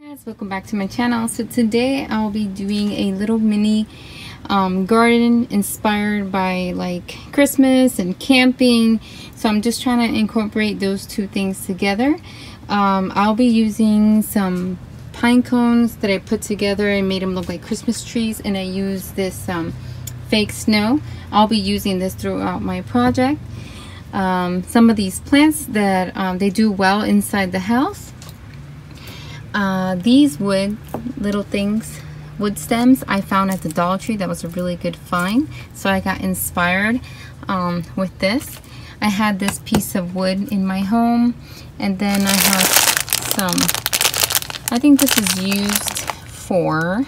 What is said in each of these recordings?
Guys, welcome back to my channel. So today I'll be doing a little mini garden inspired by like Christmas and camping. So I'm just trying to incorporate those two things together. I'll be using some pine cones that I put together and made them look like Christmas trees, and I use this fake snow. I'll be using this throughout my project. Some of these plants that they do well inside the house. These wood stems I found at the Dollar Tree. That was a really good find, so I got inspired with this. I had this piece of wood in my home, and then I have some, I think this is used for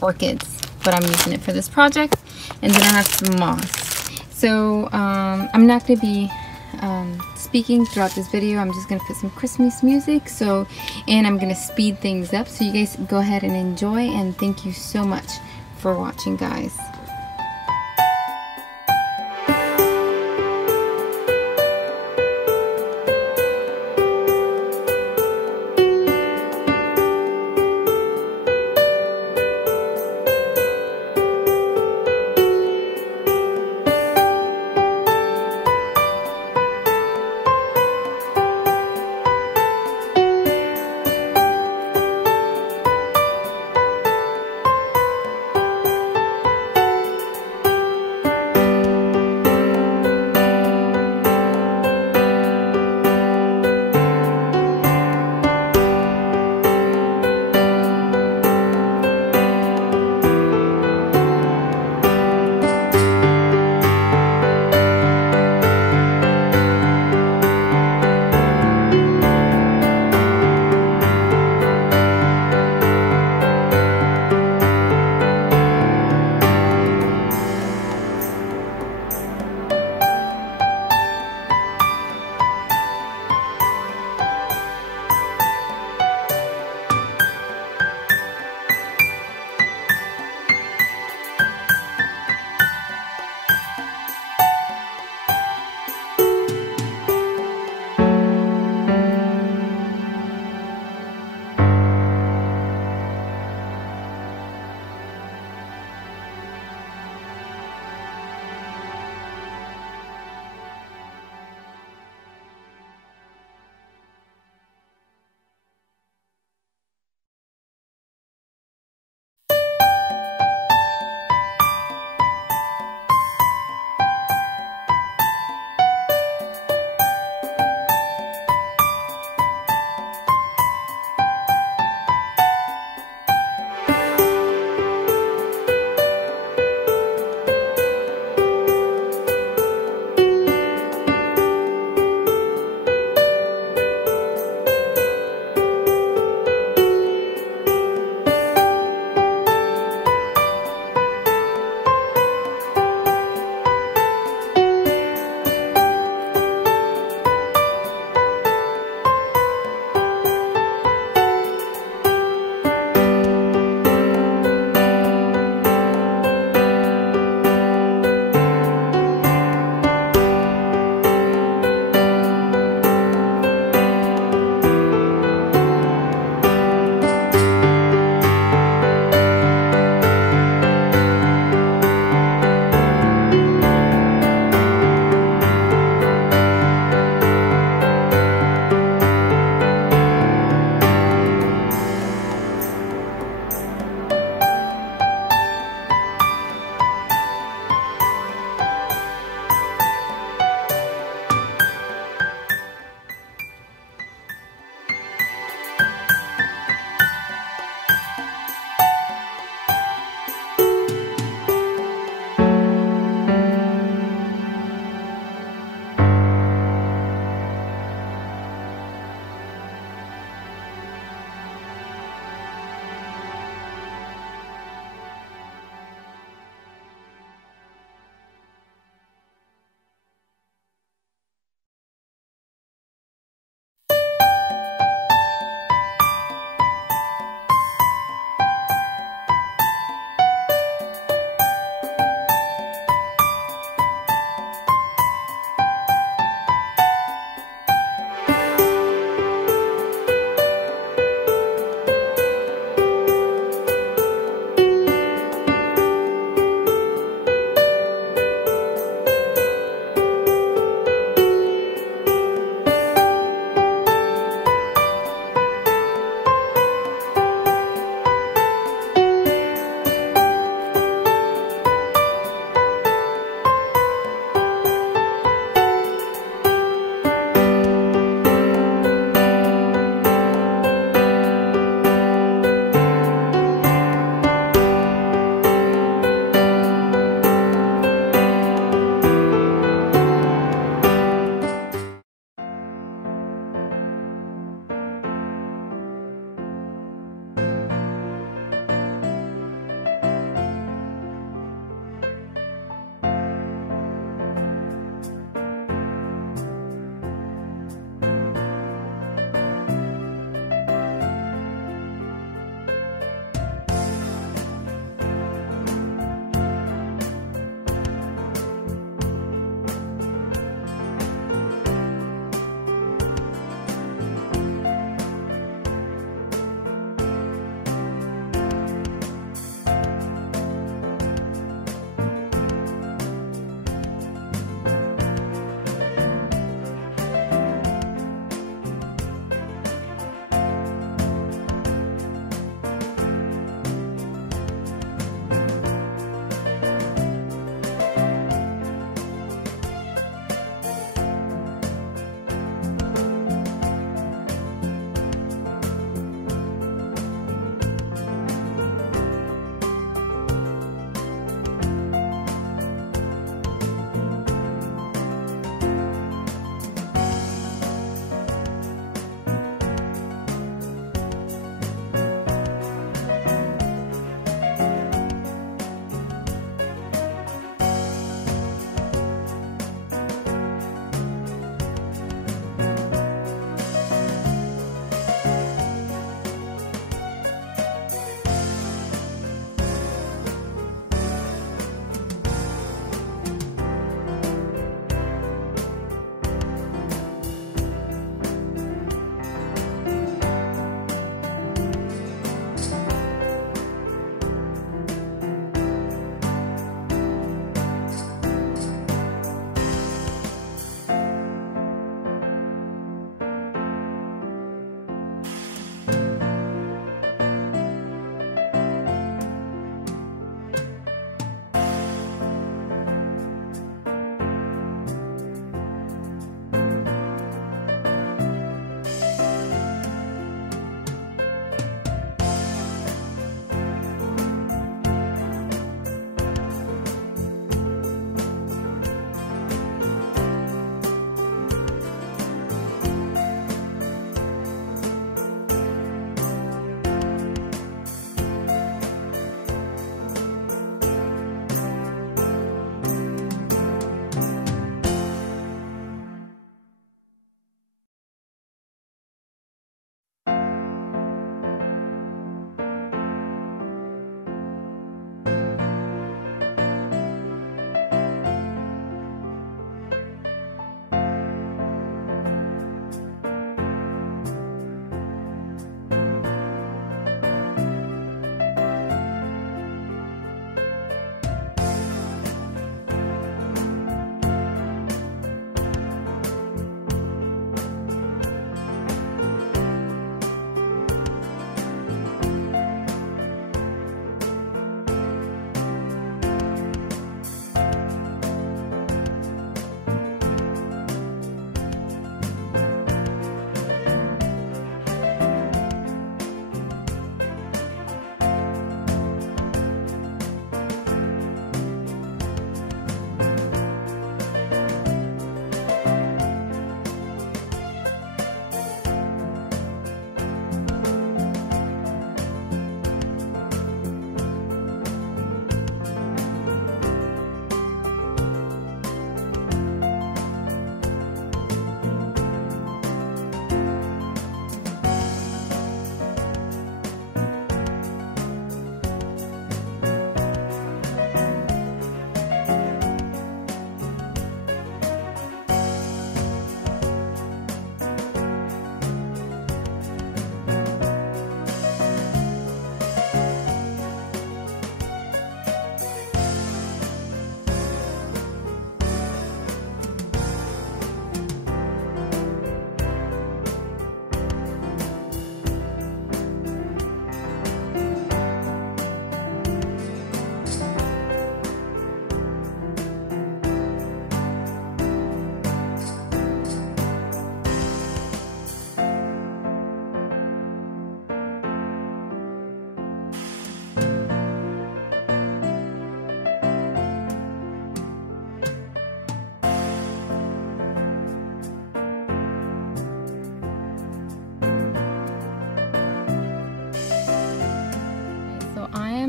orchids, but I'm using it for this project. And then I have some moss. So I'm not going to be speaking throughout this video. I'm just going to put some Christmas music, and I'm going to speed things up, so you guys go ahead and enjoy, and thank you so much for watching, guys.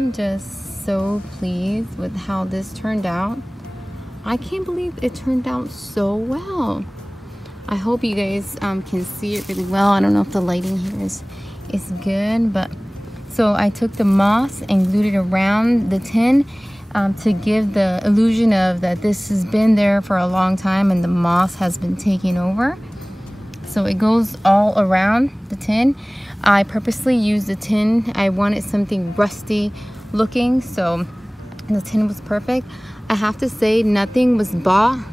am just so pleased with how this turned out. I can't believe it turned out so well. I hope you guys can see it really well. I don't know if the lighting here is good, but so I took the moss and glued it around the tin to give the illusion of that this has been there for a long time and the moss has been taking over. So it goes all around the tin. I purposely used the tin. I wanted something rusty looking, so the tin was perfect. I have to say nothing was bought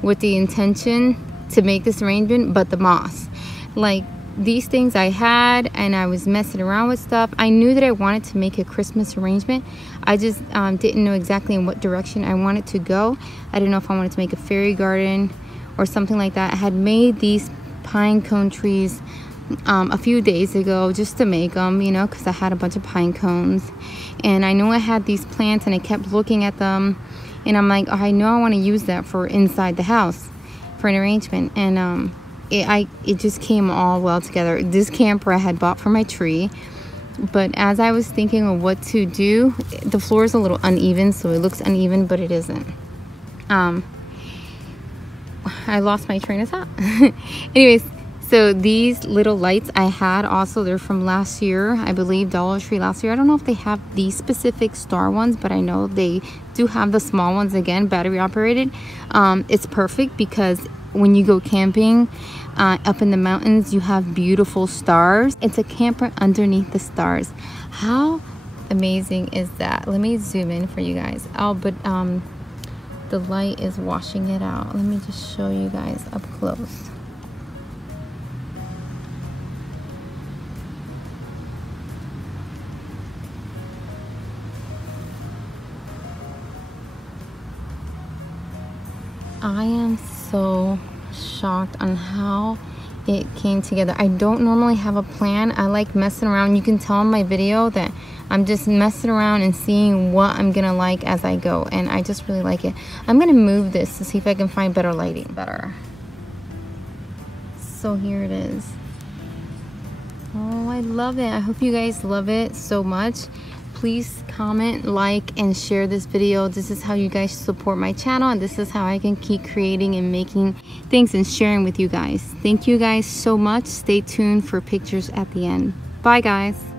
with the intention to make this arrangement but the moss. Like these things I had, and I was messing around with stuff. I knew that I wanted to make a Christmas arrangement. I just didn't know exactly in what direction I wanted to go. I didn't know if I wanted to make a fairy garden or something like that. I had made these pine cone trees a few days ago just to make them, you know, because I had a bunch of pine cones, and I know I had these plants and I kept looking at them, and I'm like, oh, I know I want to use that for inside the house for an arrangement, and it just came all well together. This camper I had bought for my tree, but as I was thinking of what to do, the floor is a little uneven, so it looks uneven, but it isn't. I lost my train of thought. Anyways, so these little lights I had also, they're from last year, I believe, Dollar Tree last year. I don't know if they have these specific star ones, but I know they do have the small ones, again, battery operated. It's perfect because when you go camping up in the mountains, you have beautiful stars. It's a camper underneath the stars. How amazing is that? Let me zoom in for you guys. Oh, but the light is washing it out. Let me just show you guys up close. I am so shocked on how it came together. I don't normally have a plan. I like messing around. You can tell in my video that I'm just messing around and seeing what I'm gonna like as I go, and I just really like it. I'm gonna move this to see if I can find better lighting. So here it is. Oh, I love it. I hope you guys love it so much. Please comment, like, and share this video. This is how you guys support my channel, and this is how I can keep creating and making things and sharing with you guys. Thank you guys so much. Stay tuned for pictures at the end. Bye guys.